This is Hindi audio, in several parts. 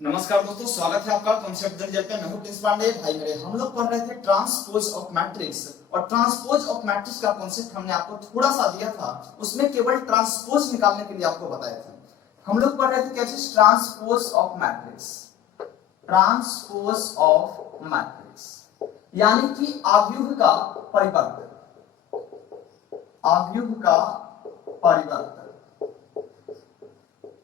नमस्कार दोस्तों, स्वागत है आपका कॉन्सेप्ट जर्नल पे। मैं हूं प्रिंस पांडे। भाई मेरे हम लोग पढ़ रहे थे ट्रांसपोज ऑफ मैट्रिक्स, और ट्रांसपोज ऑफ मैट्रिक्स का कॉन्सेप्ट हमने आपको थोड़ा सा दिया था। उसमें केवल ट्रांसपोज निकालने के लिए आपको बताया था। हम लोग पढ़ रहे थे क्या चीज? Transpose of matrix. Transpose of matrix यानी कि आव्यूह का परिवर्तन। आव्यूह का परिवर्तन।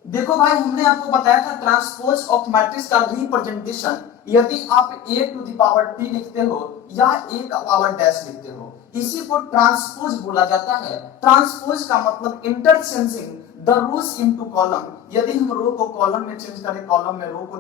देखो भाई, हमने आपको बताया था ट्रांसपोज ऑफ मैट्रिक्स का रिप्रेजेंटेशन यदि आप a to the power t लिखते हो या a का पावर डैश लिखते हो, इसी को ट्रांसपोज बोला जाता है। ट्रांसपोज का मतलब interchanging the rose into column. यदि हम रो को कॉलम में चेंज करें, कॉलम में रो को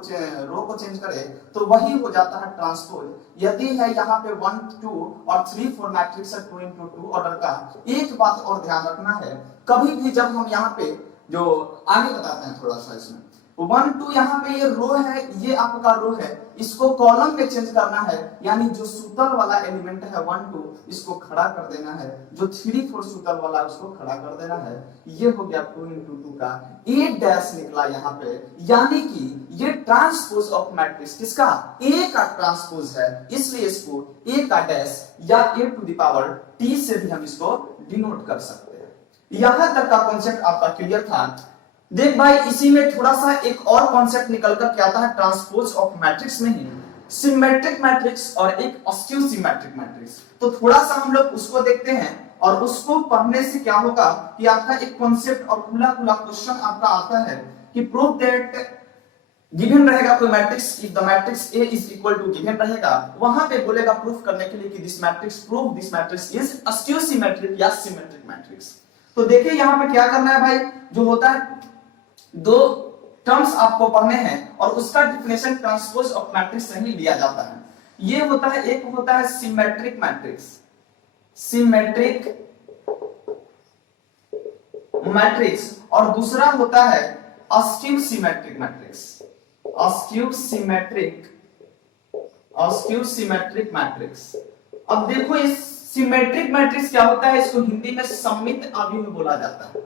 चेंज करें, तो वही हो जाता है ट्रांसपोज। यदि है यहाँ पे 1 2 और 3 4 मैट्रिक्स है 2 into 2 ऑर्डर का। एक बात और ध्यान रखना है, कभी भी जब हम यहाँ पे जो आगे बताते हैं थोड़ा सा, इसमें 1 2 यहाँ पे ये रो है, ये आपका रो है, इसको कॉलम में चेंज करना है। यानी जो सूत्र वाला एलिमेंट है 1 2 इसको खड़ा कर देना है, जो 3 4 सूत्र वाला उसको खड़ा कर देना है। ये हो गया 2 into 2 का a डैश निकला यहाँ पे। यानी कि ये ट्रांसपोज ऑफ मैट्रिक्स किसका? a का ट्रांसपोज है, इसलिए इसको a का डैश या a to the power t से भी हम इसको डिनोट कर सकते हैं। यहां तक का कॉन्सेप्ट आपका क्लियर था। देख भाई, इसी में थोड़ा सा एक और कॉन्सेप्ट निकलकर क्या आता है ट्रांसपोज ऑफ मैट्रिक्स में ही, सिमेट्रिक मैट्रिक्स और एक अस्क्यू सिमेट्रिक मैट्रिक्स। तो थोड़ा सा हम लोग उसको देखते हैं, और उसको पढ़ने से क्या होगा कि आपका एक कॉन्सेप्ट और खुला खुला क्वेश्चन आपका आता है कि प्रूव दैट गिवन रहेगा कोई matrix, if the matrix A is equal to given रहेगा, वहां पे बोलेगा प्रूफ करने के लिए कि this matrix prove this matrix is a skew symmetric या सिमेट्रिक मैट्रिक्स। तो देखिए यहाँ पे क्या करना है भाई, जो होता है दो टर्म्स आपको पढ़ने हैं और उसका डिफिनेशन ट्रांसपोज ऑफ मैट्रिक्स से ही लिया जाता है। ये होता है, एक होता है सिमेट्रिक मैट्रिक्स, सिमेट्रिक मैट्रिक्स, और दूसरा होता है askew symmetric matrix, askew symmetric matrix. अब देखो, इस सिमेट्रिक मैट्रिक्स क्या होता है, इसको हिंदी में सममित आव्यूह बोला जाता है,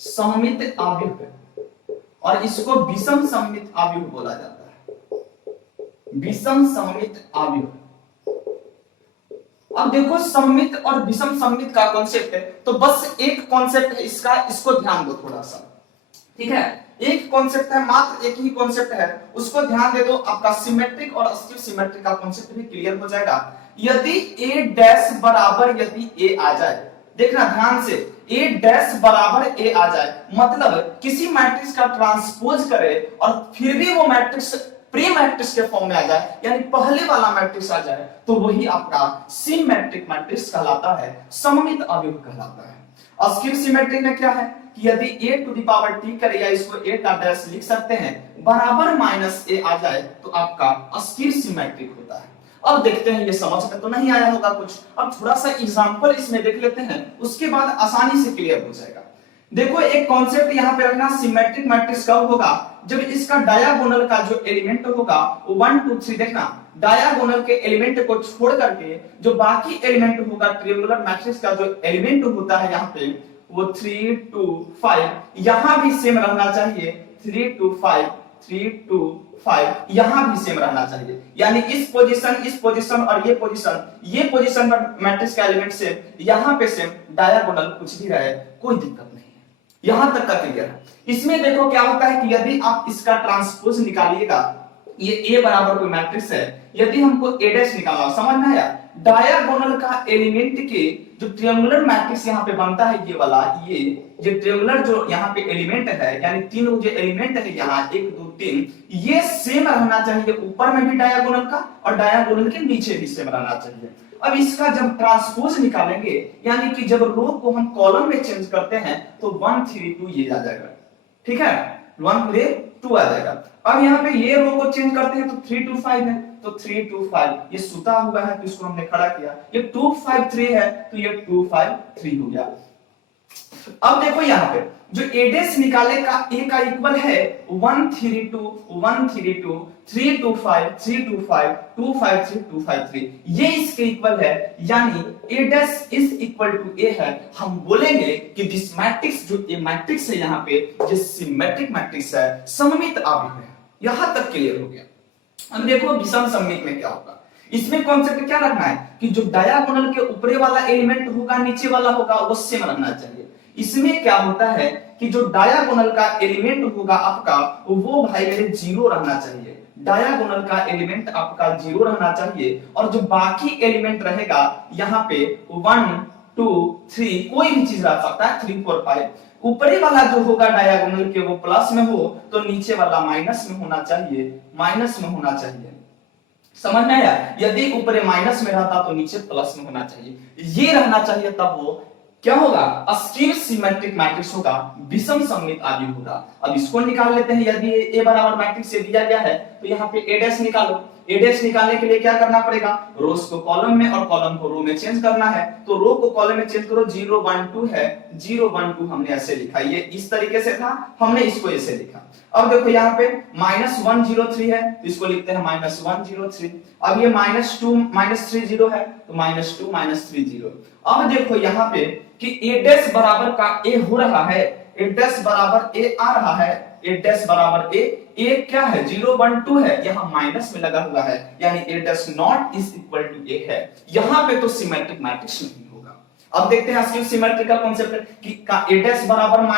सममित आव्यूह, और इसको विषम सममित आव्यूह बोला जाता है, विषम सममित आव्यूह। अब देखो, सममित और विषम सममित का कॉन्सेप्ट है, तो बस एक कॉन्सेप्ट है इसका, इसको ध्यान दो थोड़ा सा, ठीक है। एक कॉन्सेप्ट है, मात्र एक ही कॉन्सेप्ट है, उसको ध्यान दे दो, आपका सिमेट्रिक और अस्क्यू सिमेट्रिक का कॉन्सेप्ट भी क्लियर हो जाएगा। यदि a डैश बराबर यदि a आ जाए, देखना ध्यान से, a डैश बराबर a आ जाए, मतलब किसी मैट्रिक्स का ट्रांसपोज करे और फिर भी वो मैट्रिक्स प्री मैट्रिक्स के फॉर्म में आ जाए, यानी पहले वाला मैट्रिक्स आ जाए, तो वही आपका सिमेट्रिक मैट्रिक्स कहलाता है, सममित आव्यूह कहलाता है। अस्क्यू सिमेट्रिक में क्या है कि यदि a to the power t करे, या इसको a का डैश लिख सकते हैं, बराबर माइनस a आ जाए, तो आपका अस्क्यू सिमेट्रिक होता है। अब देखते हैं, ये समझ में तो नहीं आया होगा कुछ, अब थोड़ा सा एग्जांपल इसमें देख लेते हैं, उसके बाद आसानी से क्लियर हो जाएगा। देखो, एक कॉन्सेप्ट यहां पे रखना, सिमेट्रिक मैट्रिक्स कब होगा, जब इसका डायगोनल का जो एलिमेंट होगा वो 1 2 3, देखना डायगोनल के एलिमेंट को छोड़ करके जो बाकी एलिमेंट होगा, ट्रायंगुलर मैट्रिक्स का जो एलिमेंट होता है यहाँ पे, वो 3 2 5, यहां भी सेम रहना चाहिए, 3 2 5 3 2 5, यहां भी सेम रहना चाहिए। यानी इस पोजीशन और ये पोजीशन पर मैट्रिक्स का एलिमेंट सेम, यहां पे सेम, डायगोनल कुछ भी रहे कोई दिक्कत नहीं है। यहां तक का क्लियर है। इसमें देखो क्या होता है कि यदि आप इसका ट्रांसपोज निकालिएगा, ये A बराबर कोई मैट्रिक्स है, यदि हमको A डैश निकालना, समझ में आया, डायगोनल का एलिमेंट के जो ट्रायंगुलर मैट्रिक्स यहाँ पे बनता है, ये वाला, ये ट्रायंगुलर जो यहाँ पे एलिमेंट है, यानी तीन जो एलिमेंट है यहाँ 1 2 3, ये सेम रहना चाहिए, ऊपर में भी डायगोनल का और डायगोनल के नीचे भी सेम रहना चाहिए। अब इसका जब ट्रांसपोज निकालेंगे, यानी कि जब रो को हम कॉलम में चेंज करते हैं, तो 1 3 2 ये आ जाएगा, ठीक है, 1 3 2 आ जाएगा। अब यहाँ पे ये रो को चेंज करते हैं तो 3 2 5 है, तो 3 2 5, ये सुता हुआ है तो इसको हमने खड़ा किया, ये 2 5 3 है तो ये 2 5 3 हो गया। अब देखो यहाँ पे जो a डैश निकाले का a का इक्वल है 1 3 2 1 3 2 3 2 5 3 2 5 2 5 3 2 5 3, ये इसके इक्वल है, यानी a dash is equal to a है। हम बोलेंगे कि दिस मैट्रिक्स जो a मैट्रिक्स है यहाँ पे, ये सिमेट्रिक मैट्रिक्स है, सममित आव्यूह है। यहां तक क्लियर हो गया। अब देखो विषम सममित में क्या होगा। इसमें कॉन्सेप्ट क्या रखना है कि जो डायगोनल के ऊपरी वाला एलिमेंट होगा नीचे वाला होगा वो सेम रहना चाहिए। इसमें क्या होता है कि जो डायगोनल का एलिमेंट होगा आपका वो भाई मेरे जीरो रहना चाहिए। डायगोनल का एलिमेंट आपका जीरो रहना चाहिए और जो बाकी एलिमेंट रहेगा यहाँ पे 1 2 3 कोई भी चीज रह सकता है 3 4 5, ऊपरी वाला जो होगा डायगोनल के वो प्लस में हो तो नीचे वाला माइनस में होना चाहिए, माइनस में होना चाहिए। समझ में आया? यदि ऊपर माइनस में रहता तो नीचे प्लस में होना चाहिए, ये रहना चाहिए, तब वो क्या होगा? स्क्यू सिमेट्रिक मैट्रिक्स होगा, विषम सममित आव्यूह होगा। अब इसको निकाल लेते हैं। यदि ए बराबर मैट्रिक्स से दिया गया है तो यहाँ पे ए डैश निकालो। ए डैश निकालने के लिए क्या करना पड़ेगा? रोज को कॉलम में और कॉलम को रो में चेंज करना है। तो रो को कॉलम में चेंज करो, 0 1 2 है, 0 1 2 हमने ऐसे लिखा, ये इस तरीके से था, हमने इसको ऐसे लिखा। अब देखो यहाँ पे -103 है तो इसको लिखते हैं -103। अब ये -3 0 है तो -2 -3 0। अब देखो यहाँ पे कि a डैश बराबर का a हो रहा है, a डैश बराबर a आ रहा है, a डैश बराबर a क्या है? 0 1 2 है, यहाँ माइनस में लगा हुआ है, यानी a dash not is equal to a है। यहाँ पे तो सिमेट्रिक मैट्रिक्स नहीं होगा। अब देखते हैं स्क्यू सिमेट्रिकल कॉन्सेप्ट कि a डैश बराबर -a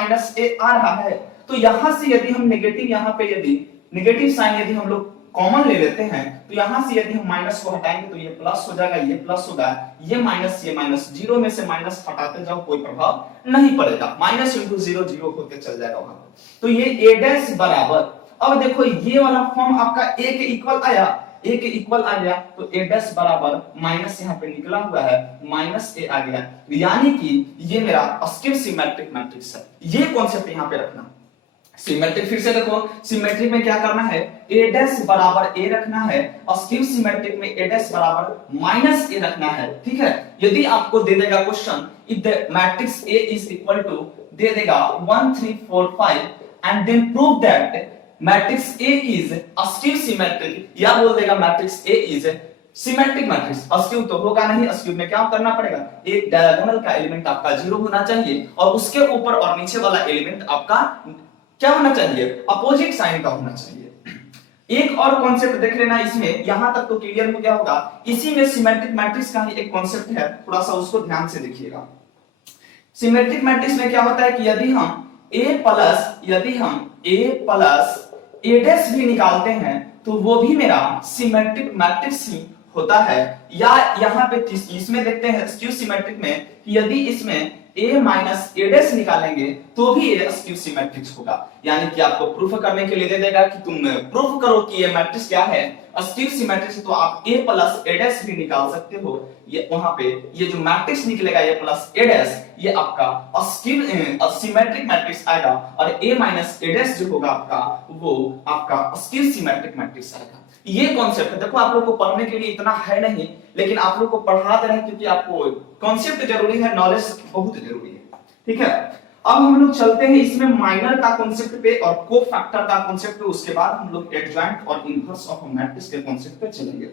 आ रहा है तो यहां से यदि हम नेगेटिव, यहाँ पे यदि नेगेटिव साइन यदि हम लोग कॉमन ले लेते हैं तो यहां से यदि हम माइनस को हटाएंगे तो ये प्लस हो जाएगा, ये प्लस होगा, ये माइनस, जीरो में से माइनस हटाते जाओ कोई प्रभाव नहीं पड़ेगा, माइनस इंटू जीरो जीरो होते चल जाएगा वहां पे। तो ये ए डैश बराबर, अब देखो ये वाला फॉर्म आपका ए के इक्वल आया, ए के इक्वल आ गया तो ए डैश बराबर माइनस यहाँ पे निकला हुआ है, माइनस ए आ गया, यानी कि ये मेरा स्क्यू सिमेट्रिक मैट्रिक्स है। ये कॉन्सेप्ट यहाँ पे रखना। सिमेट्रिक फिर से देखो, सिमेट्रिक में क्या करना है? a डैश बराबर a रखना है, और स्क्यू सिमेट्रिक में a डैश बराबर माइनस a रखना है। ठीक है, यदि आपको दे देगा question if the matrix a is equal to, दे देगा 1 3 4 5 and then prove that matrix a is skew symmetric, या बोल देगा matrix a is symmetric matrix. Skew तो होगा नहीं, स्क्यू में क्या करना पड़ेगा? एक डायगोनल का एलिमेंट आपका जीरो होना चाहिए और उसके ऊपर और नीचे वाला एलिमेंट आपका क्या होना चाहिए? अपोजिट साइन का होना चाहिए। एक और कॉन्सेप्ट देख लेना इसमें, यहां तक तो क्लियर हो गया होगा। इसी में सिमेट्रिक मैट्रिक्स का ही एक कॉन्सेप्ट है, थोड़ा सा उसको ध्यान से देखिएगा। सिमेट्रिक मैट्रिक्स में क्या होता है कि यदि हम a प्लस a डैश भी निकालते हैं तो वो भी मेरा सिमेट्रिक मैट्रिक्स ही होता है। या यहाँ पे इसमें देखते हैं स्क्यू सिमेट्रिक में कि यदि इसमें a माइनस a डैश निकालेंगे तो भी ये स्क्यू सिमेट्रिक्स होगा, यानी कि आपको प्रूफ करने के लिए दे देगा कि तुम प्रूफ करो कि ये मैट्रिक्स क्या है, स्क्यू सिमेट्रिक्स। तो आप a प्लस a डैश भी निकाल सकते हो, ये वहां पे ये जो मैट्रिक्स निकलेगा ये प्लस a डैश, ये आपका स्क्यू सिमेट्रिक मैट्रिक्स आएगा, और a माइनस a डैश जो होगा आपका वो आपका स्क्यू सिमेट्रिक मैट्रिक्स आएगा। ये कॉन्सेप्ट है। देखो आप लोग को पढ़ने के लिए इतना है नहीं, लेकिन आप लोग को पढ़ा दे रहे हैं क्योंकि आपको कॉन्सेप्ट जरूरी है, नॉलेज बहुत जरूरी है। ठीक है, अब हम लोग चलते हैं इसमें माइनर का कॉन्सेप्ट पे और कोफैक्टर का कॉन्सेप्ट पे, उसके बाद हम लोग एडजॉइंट और इनवर्स ऑफ मैट्रिक्स के कॉन्सेप्ट पे चलेंगे।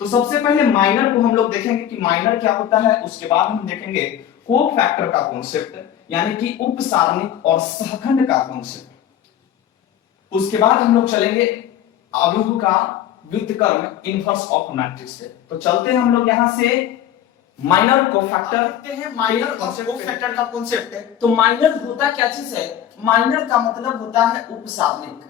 तो सबसे पहले माइनर को हम लोग देखेंगे कि माइनर क्या होता है, उसके बाद हम देखेंगे कोफैक्टर का कॉन्सेप्ट यानी कि उपसारणिक और सहखंड का कॉन्सेप्ट। उसके बाद हम लोग चलेंगे आव्यूह का व्युत्क्रम इनवर्स ऑफ मैट्रिक्स से। तो चलते हैं हम लोग यहां से माइनर कोफैक्टर देखते हैं। माइनर कोफैक्टर का कॉन्सेप्ट है। तो माइनर होता क्या चीज है? माइनर का मतलब होता है उपसारणिक।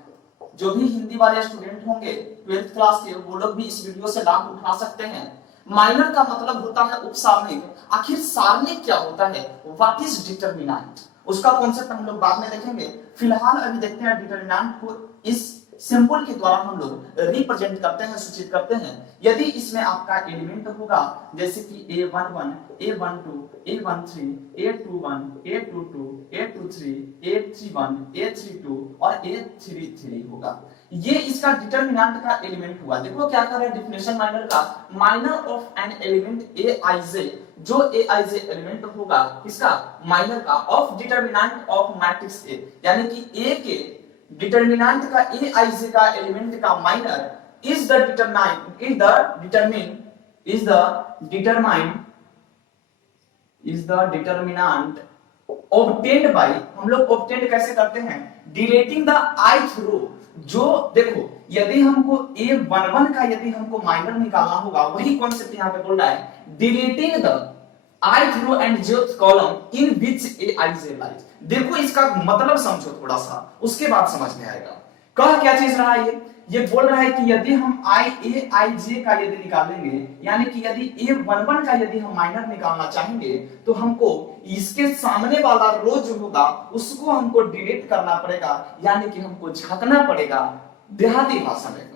जो भी हिंदी वाले स्टूडेंट होंगे 12th क्लास के, वो लोग भी इस वीडियो से लाभ उठा सकते हैं। माइनर का मतलब होता है उपसारणिक। आखिर सारणिक क्या होता है? What is determinant? उसका कॉन्सेप्ट हम लोग बाद में देखेंगे। फिलहाल अभी देखते हैं डिटरमिनेंट को इस सिंबल के द्वारा हम लोग रिप्रेजेंट करते हैं, सूचित करते हैं। यदि इसमें आपका एलिमेंट होगा जैसे कि a11, a12, a13, a21, a22, a23, a31, a32 और a33 होगा, ये इसका डिटरमिनेंट का एलिमेंट हुआ। देखो क्या कर रहा है डेफिनेशन माइनर का, minor of an element aij, जो aij एलिमेंट होगा किसका? माइनर का, of determinant of matrix A, यानी कि A के डिटरमिनेंट का aij का एलिमेंट का minor is the determinant obtained by, हम लोग obtained कैसे करते हैं? डिलीटिंग द ith रो, जो देखो यदि हमको A11 का यदि हमको माइनर निकालना होगा, वही कॉन्सेप्ट यहाँ पे बोल रहा है deleting the ith row and jth column in which aij lies. देखो इसका मतलब समझो थोड़ा सा, उसके बाद समझ में आएगा। कह क्या चीज रहा है ये बोल रहा है कि यदि हम aij का यदि निकालेंगे, यानी कि यदि A11 का यदि हम माइनर निकालना चाहेंगे, तो हमको इसके सामने वाला रो जो होगा उसको हमको डिलीट करना पड़ेगा, यानी कि हमको झकना पड़ेगा देहाती भाषा में,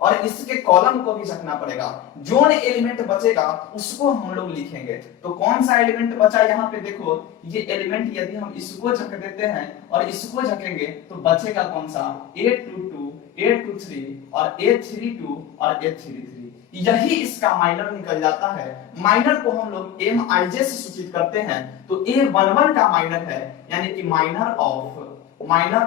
और इसके कॉलम को भी झकना पड़ेगा। जोन एलिमेंट बचेगा उसको हम लोग लिखेंगे। तो कौन सा एलिमेंट बचा यहाँ पे देखो, ये एलिमेंट यदि हम इसको झक देते हैं और इसको झकेंगे तो बचेगा कौन सा, A22, A23 और A32 और A33। यही इसका माइनर निकल जाता है। माइनर को हम लोग Mij से सूचित करते हैं, तो A11 का माइनर है, यानी कि माइनर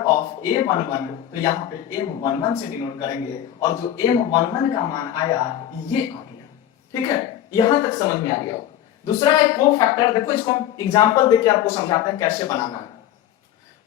ऑफ A11, तो यहाँ पे M11 से डिनोट करेंगे, और जो M11 का मान आया ये आ गया। ठीक है, यहां तक समझ में आ गया। दूसरा है कोफैक्टर। देखो इसको हम एग्जांपल देके आपको समझाते हैं कैसे बनाना है।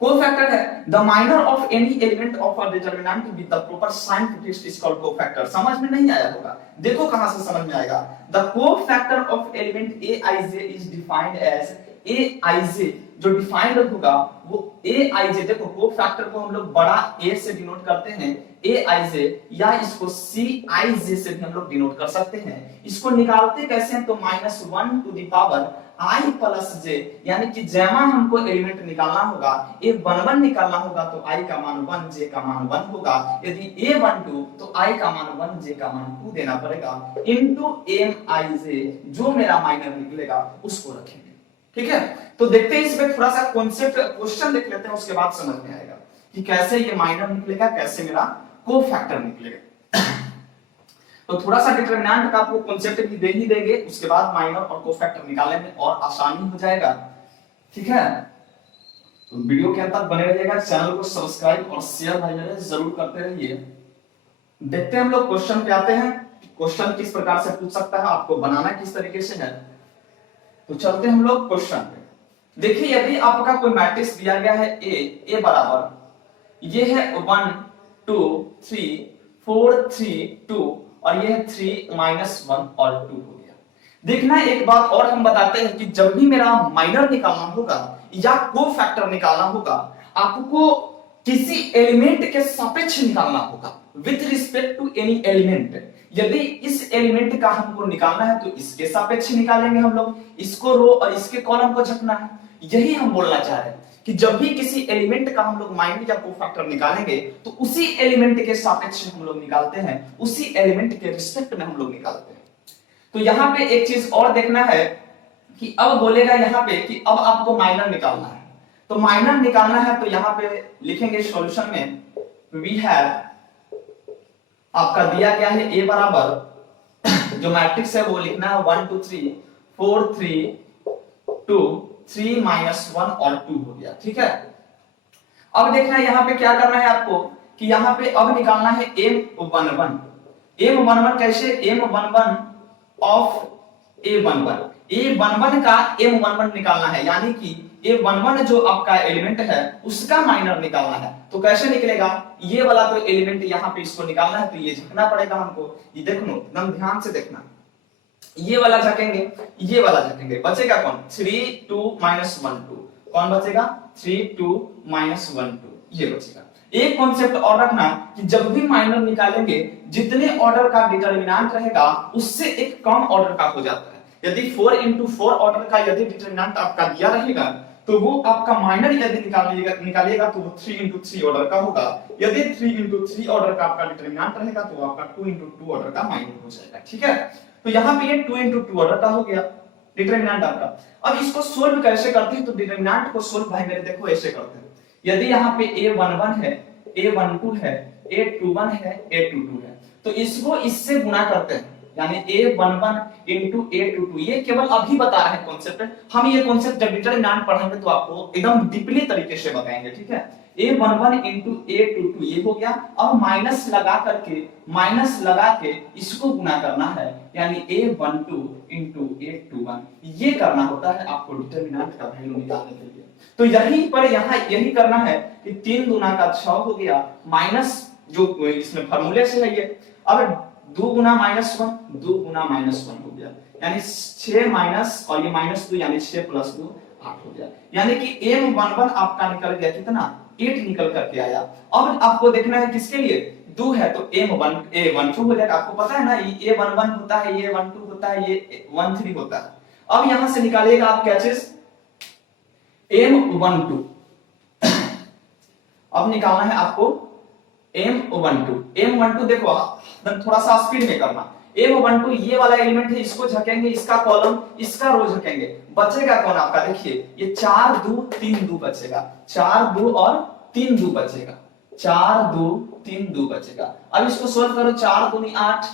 कोफैक्टर है the minor of any element of a determinant with the proper sign prefix is called cofactor. समझ में नहीं आया होगा, देखो कहां से समझ में आएगा। The cofactor of element Aij is defined as Aij, जो डिफाइंड होगा वो Aij। देखो कोफैक्टर को हम लोग बड़ा A से डिनोट करते हैं Aij, या इसको Cij से भी हम लोग डिनोट कर सकते हैं। इसको निकालते कैसे हैं, तो -1 to the power I plus j, यानी कि जैमा हमको एलिमेंट निकालना होगा, A11 निकालना होगा तो I का मान 1, j का मान 1 होगा। यदि A12 तो I का मान 1, j का मान 2 देना पड़ेगा, इनटू Mij, जो मेरा माइनर निकलेगा उसको रखेंगे। ठीक है, तो देखते हैं इसमें थोड़ा सा कॉन्सेप्ट क्वेश्चन देख लेते हैं, उसके बाद समझ में आएगा कि कैसे ये माइनर निकलेगा, कैसे मेरा कोफैक्टर निकलेगा। तो थोड़ा सा डिटरमिनेंट का आपको कॉन्सेप्ट भी दे ही देंगे, उसके बाद माइनर और कोफैक्टर निकालने में और आसानी हो जाएगा। ठीक है, तो वीडियो के अंत तक बने रहिएगा, चैनल को सब्सक्राइब और शेयर भाई मेरे जरूर करते रहिए। देखते हैं हम लोग क्वेश्चन पे आते हैं। क्वेश्चन किस प्रकार से पूछ सकता है, आपको बनाना किस तरीके से है, तो चलते हम लोग क्वेश्चन पे। देखिए यदि आपका कोई मैट्रिक्स दिया गया है ए बराबर, ये है 1 2 3 4 3 2, और ये है 3 -1 और 2 हो गया। देखना एक बात और हम बताते हैं कि जब भी मेरा माइनर निकालना होगा या कोफैक्टर निकालना होगा, आपको किसी एलिमेंट के सापेक्ष निकालना होगा, with respect to any element. यदि इस एलिमेंट का हमको निकालना है तो इसके सापेक्ष निकालेंगे हम लोग, इसको रो और इसके कॉलम को झपना है। यही हम बोलना चाह रहे हैं कि जब भी किसी एलिमेंट का हम लोग माइनर या कोफैक्टर निकालेंगे तो उसी एलिमेंट के सापेक्ष हम लोग निकालते हैं, उसी एलिमेंट के रिस्पेक्ट में हम लोग निकालते हैं। तो यहाँ पे एक चीज और देखना है कि अब बोलेगा यहाँ पे कि अब आपको माइनर निकालना है, तो माइनर निकालना है तो यहाँ पे लिखेंगे सॉल्यूशन में, वी हैव, आपका दिया गया है ए बराबर, जो मैट्रिक्स है वो लिखना है 1 2 3 4 3 2 3 -1 और 2 हो गया। ठीक है, अब देखना है यहाँ पे क्या करना है आपको कि यहाँ पे अब निकालना है M11। M11 कैसे, M11 ऑफ A11 का M11 निकालना है, यानी कि A11 जो आपका एलिमेंट है उसका माइनर निकालना है। तो कैसे निकलेगा, ये वाला तो एलिमेंट यहाँ पे इसको निकालना है, तो ये झकना पड़ेगा हमको। ये देखो एकदम ध्यान से देखना, ये वाला झकेंगे, ये वाला झकेंगे, बचेगा कौन, 3 2 -1 2, कौन बचेगा, 3 2 -1 2, ये बचेगा। एक कॉन्सेप्ट और रखना कि जब भी माइनर निकालेंगे, जितने ऑर्डर का डिटरमिनेंट रहेगा उससे एक कम ऑर्डर का हो जाता है। यदि 4 into 4 ऑर्डर का यदि डिटरमिनेंट आपका दिया रहेगा तो वो आपका माइनर यदि निकालिएगा तो वो 3 into 3 ऑर्डर का होगा। यदि 3 into 3 ऑर्डर का आपका डिटरमिनेंट रहेगा तो आपका 2 into 2 ऑर्डर का माइनर हो जाएगा। ठीक है, तो यहाँ पे ये 2 into 2 ऑर्डर का हो गया डिटरमिनेंट आपका। अब इसको सोल्व कैसे करते हैं, तो डिटरमिनेंट को सोल्व भाई मेरे देखो ऐसे करते हैं। यदि यहाँ पे A11 है, A12 है, A21 है, A22 है, तो इसको इससे गुणा करते हैं, यानी A11 into A22। ये केवल अभी बता रहे हैं कॉन्सेप्ट, हम ये कॉन्सेप्ट जब डिटरमिनेंट पढ़ेंगे तो आपको एकदम डीपली तरीके से बताएंगे। ठीक है, A11 into A22 ये हो गया। अब माइनस लगा के इसको गुणा करना है, यानी A12 into A21 ये करना होता है आपको डिटरमिनेंट का वैल्यू निकालने के लिए। तो यहीं पर यहाँ यही करना है कि 3 दूना का 6 हो गया, जो इसमें फार्मूले से है ये। अब 2 गुना -1, 2 गुना -1 हो गया, यानी 6 माइनस और ये -2 यानी 6 + 2 8 हो गया। यानी कि M11 आपका निकल गया कितना, 8 निकल करके आया। अब आपको देखना है किसके लिए, 2 है तो A12 हो जाएगा। आपको पता है ना ये A11 होता है, ये A12 होता है, ये 13 होता है। अब यहां से निकालिएगा आप क्या चीज, M12। अब निकालना है आपको M12 देखो थोड़ा सा स्पीड में करना। M12 ये वाला एलिमेंट है, इसको झकेंगे, इसका कॉलम इसका रो झकेंगे, बचेगा कौन आपका, देखिए ये 4 2 3 2 बचेगा, 4 2 और 3 2 बचेगा, 4 2 3 2 बचेगा। अब इसको सोल्व करो, 4 दूनी 8,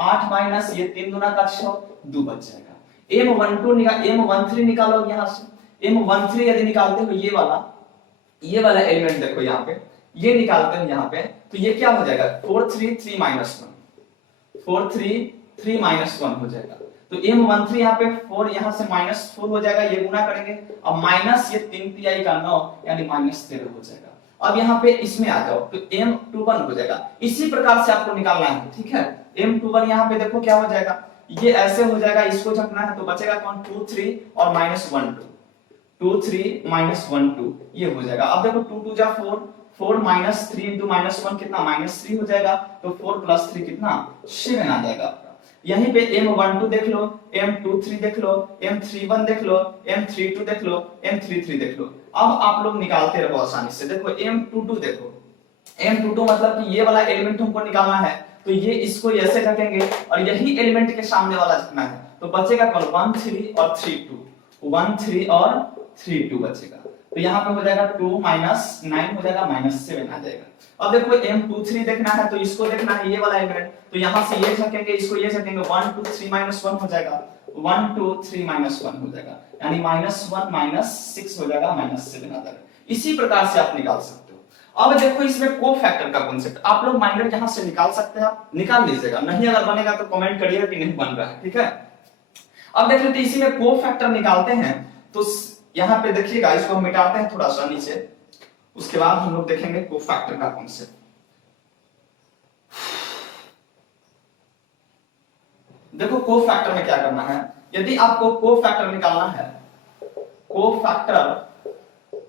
8 माइनस ये 3 दूना का 6, 2 बच जाएगा। M13 निकालो यहां से। M13 यदि निकालते हो ये वाला एलिमेंट देखो यहाँ पे, ये निकालते हैं यहाँ पे, तो ये क्या हो जाएगा 4 3 3 -1, 4 3 3 -1 हो जाएगा। तो M13 यहाँ पे 4 यहाँ से -4 हो जाएगा, ये गुना करेंगे, अब माइनस ये 3 तिहाई का 9 यानी -13 हो जाएगा। अब यहाँ पे इसमें आ जाओ तो M21 हो जाएगा। इसी प्रकार से आपको निकालना है, ठीक है। M21 यहाँ पे देखो क्या हो जाएगा, ये ऐसे हो जाएगा, इसको झपना है तो बचेगा कौन 2 3 और -1 2, 2 3 -1 2 ये हो जाएगा। अब देखो 2 2 जा 4, 4 - 3 × -1 कितना -3 हो जाएगा, तो 4 + 3 कितना 7 आ जाएगा आपका। यहीं पे M12 देख लो, M23 देख लो, M31 देख लो, M32 देख लो, M33 देख लो। अब आप लोग निकालते रहो आसानी से। देखो M22 देखो, M22 मतलब कि ये वाला एलिमेंट हमको निकालना है, तो ये इसको ऐसे रखेंगे और यही एलिमेंट के सामने वाला रखना है, तो बचेगा कौन 1 3 और 3 2, 1 3 और 3 2 बचेगा। तो यहाँ पे हो जाएगा 2 - 9 हो जाएगा, -7 आ जाएगा। अब देखो M23 देखना है तो इसको देखना है ये वाला एलिमेंट, तो यहाँ से ये झकेंगे, इसको ये झकेंगे, 1 2 3 -1 हो जाएगा, 1 2 3 -1 हो जाएगा, यानी -1 -6 हो जाएगा, -7 आ जाएगा। इसी प्रकार से आप निकाल सकते हो। अब देखो इसमें कोफैक्टर का कॉन्सेप्ट आप लोग माइनर यहां से निकाल सकते हैं, आप निकाल लीजिएगा, नहीं अगर बनेगा तो कमेंट करिएगा कि नहीं बन रहा है, ठीक है। अब देख लेते इसी में कोफैक्टर निकालते हैं, तो यहां पे देखिएगा, इसको हम मिटाते हैं थोड़ा सा नीचे, उसके बाद हम लोग देखेंगे कोफैक्टर का कॉन्सेप्ट। देखो कोफैक्टर में क्या करना है, यदि आपको कोफैक्टर निकालना है, कोफैक्टर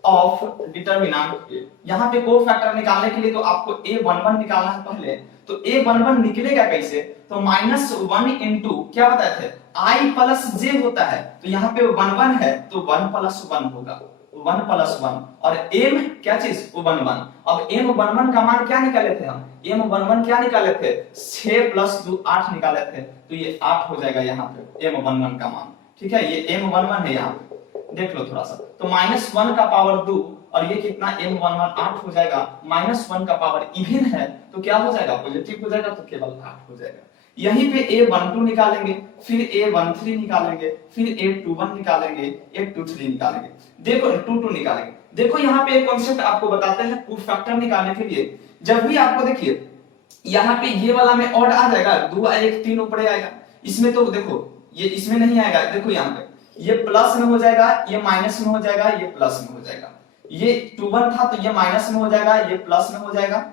ऑफ डिटरमिनेंट, यहां पे कोफैक्टर निकालने के लिए तो आपको A11 निकालना है पहले। तो A11 निकलेगा कैसे, तो -1 इंटू क्या बताए थे I + J होता है, तो यहाँ पे 1 1 है तो 1 + 1 होगा, 1 + 1 और M क्या चीज 1 1। अब M11 का मान क्या निकाले थे हम, M11 क्या निकाले थे 6 + 2 8 निकाले थे, तो ये 8 हो जाएगा यहाँ पे M11 का मान, ठीक है। ये M11 है, यहाँ पे देख लो थोड़ा सा, तो -1 का पावर 2 और ये कितना M11 8 हो जाएगा, -1 का पावर इवन है तो क्या हो जाएगा पॉजिटिव हो जाएगा, तो केवल 8 हो जाएगा। यहीं पे A12 निकालेंगे, फिर A13 निकालेंगे, फिर A21 निकालेंगे, A23 निकालेंगे, देखो 22 निकालेंगे। देखो यहाँ पे एक कॉन्सेप्ट आपको बताते हैं कोफैक्टर निकालने के लिए। जब भी आपको देखिए यहाँ पे ये वाला में ऑड आ जाएगा, 2 1 3 ऊपर आएगा, इसमें तो देखो ये इसमें नहीं आएगा, देखो यहाँ पे ये प्लस में हो जाएगा, ये माइनस में हो जाएगा, ये प्लस में हो जाएगा। ये 21 था तो ये माइनस में हो जाएगा, ये प्लस में हो जाएगा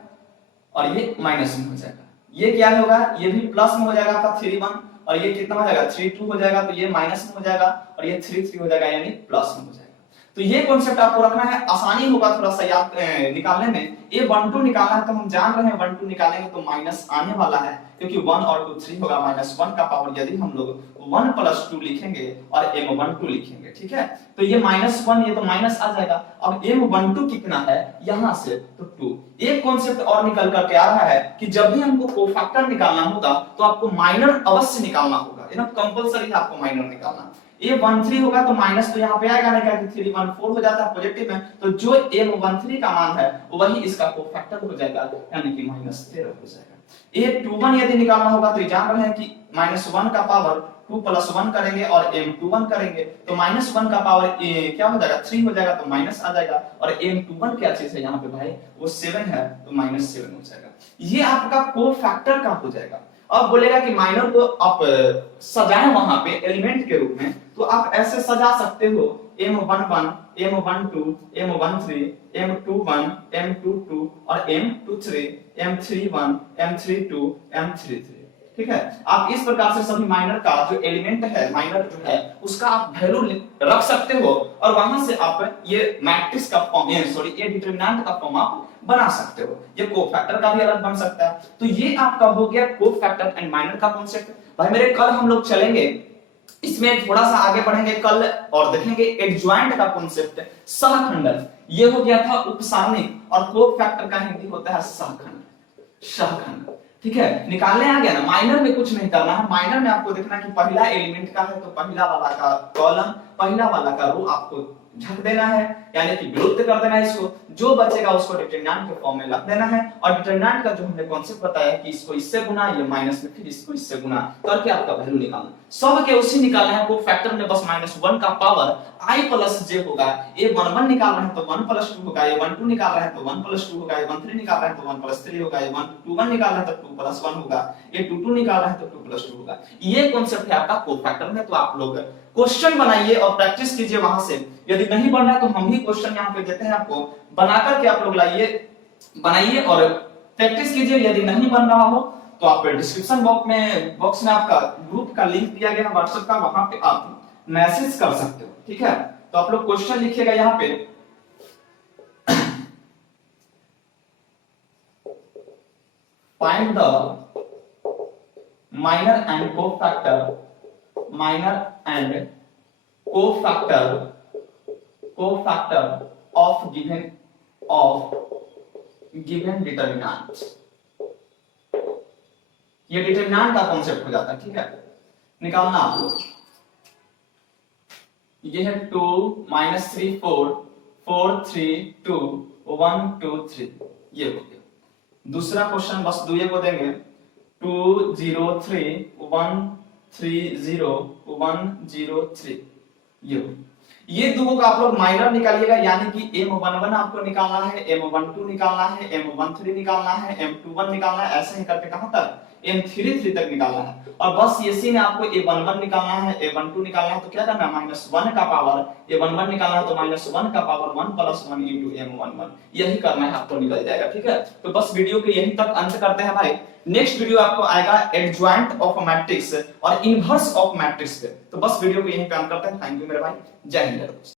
और ये माइनस में हो जाएगा। ये क्या होगा, ये भी प्लस में हो जाएगा आपका 3 1 और ये कितना हो जाएगा 3 2 हो जाएगा, तो ये माइनस में हो जाएगा और ये 3 3 हो जाएगा, यानी प्लस में हो जाएगा। तो ये कॉन्सेप्ट आपको रखना है, आसानी होगा थोड़ा सा याद निकालने में। ये 1 2 निकालना है तो हम जान रहे हैं 1 2 निकालेंगे तो माइनस आने वाला है, क्योंकि 1 और 2 3 होगा, -1 का पावर यदि हम लोग 1 + 2 लिखेंगे और M12 लिखेंगे, ठीक है। तो ये -1 ये तो माइनस आ जाएगा। अब M12 कितना है यहां से, तो 2। एक कॉन्सेप्ट और निकल करके आ रहा है कि जब भी हमको कोफैक्टर निकालना होगा तो आपको माइनर अवश्य निकालना होगा, एकदम कंपलसरी है आपको माइनर निकालना। A13 होगा तो माइनस तो यहाँ पे आएगा नहीं, क्योंकि 3 1 4 हो जाता है पॉजिटिव में, तो जो M13 का मान है वही इसका कोफैक्टर हो जाएगा, यानी कि -13 हो जाएगा। A21 यदि निकालना होगा तो जान रहे हैं कि -1 का पावर 2 + 1 करेंगे और M21 करेंगे तो -1 का पावर क्या हो जाएगा 3 हो जाएगा, तो माइनस आ जाएगा। और M21 क्या चीज है यहाँ पे भाई, वो 7 है तो -7 हो जाएगा। ये आपका कोफैक्टर का हो जाएगा। अब बोलेगा कि माइनर को आप सजाएं वहां पे एलिमेंट के रूप में, तो आप ऐसे सजा सकते हो M11, M12, M13, M21, M22 और M23, M31, M32, M33। ठीक है, आप इस प्रकार से सभी माइनर का जो एलिमेंट है, माइनर जो है उसका आप वैल्यू रख सकते हो और वहां से आप ये मैट्रिक्स का फॉर्म, ये डिटरमिनेंट का फॉर्म आप बना सकते हो। ये कोफैक्टर का भी अलग बन सकता है। तो ये आपका हो गया कोफैक्टर एंड माइनर का कॉन्सेप्ट। भाई मेरे कल हम लोग चलेंगे इसमें, थोड़ा सा आगे बढ़ेंगे कल और देखेंगे एडजॉइंट का कॉन्सेप्ट, सहखंडन। ये हो गया था उपसारणिक और कोफैक्टर का हिंदी होता है सहखंड, सहखंड। ठीक है, निकालने आ गया ना। माइनर में कुछ नहीं करना है, माइनर में आपको देखना कि पहला एलिमेंट का है तो पहला वाला का कॉलम, पहला वाला का रो आपको झक देना है, यानी कि विलुप्त कर देना है इसको। जो बचेगा उसको डिटरमिनेंट के फॉर्म में रख देना है। और डिटरमिनेंट का जो हमने कॉन्सेप्ट बताया कि इसको इससे गुना, ये माइनस में फिर इसको इससे गुना करके आपका वैल्यू निकालना। सब के उसी निकालना है। कोफैक्टर में बस -1 का पावर i प्लस j होगा। ये 11 निकाल रहे हैं तो 1 + 2 होगा, ये 12 निकाल रहे हैं तो 1 + 2 होगा, ये 13 निकाल रहे हैं तो 1 + 3 होगा, ये 21 निकाल रहे हैं तो 2 + 1 होगा, ये 22 निकाल रहे हैं तो 2 + 2 होगा। ये कॉन्सेप्ट है आपका कोफैक्टर में। तो आप लोग क्वेश्चन बनाइए और प्रैक्टिस कीजिए वहां से। यदि नहीं बन रहा है तो हम ही क्वेश्चन यहाँ पे देते हैं आपको, बनाकर के आप लोग लाइए, बनाइए और प्रैक्टिस कीजिए। यदि नहीं बन रहा हो तो आप डिस्क्रिप्शन बॉक्स में आपका ग्रुप का लिंक दिया गया है व्हाट्सएप का, वहां पे आप मैसेज कर सकते हो। ठीक है, तो आप लोग क्वेश्चन लिखिएगा यहाँ पे, find the minor and cofactor, minor and cofactor of given determinant। ये डिटरमिनेंट का कॉन्सेप्ट हो जाता है। ठीक है, निकालना आप लोग। ये है 2 -3 4 4 3 2 1 2 3, ये हो गया। दूसरा क्वेश्चन बस दुए को देंगे, 2 0 3 1 3 0 1 0 3, ये दो का आप लोग माइनर निकालिएगा, यानी कि M11 आपको निकालना है, M12 निकालना है, M13 निकालना है, M21 निकालना है, ऐसे ही करके कहां तक M33 तक निकालना है। और बस इसी में आपको A11 निकालना है, A12 निकालना है, तो क्या करना है -1 का पावर, A11 निकालना है तो -1 का पावर 1 + 1 * M11, यही करना है, आपको निकल जाएगा। ठीक है, तो बस वीडियो के यहीं तक अंत करते हैं भाई। नेक्स्ट वीडियो आपको आएगा एडजॉइंट ऑफ मैट्रिक्स और इनवर्स ऑफ मैट्रिक्स पे। तो बस वीडियो को यहीं पे अंत करते हैं। थैंक यू मेरे भाई, जय हिंद।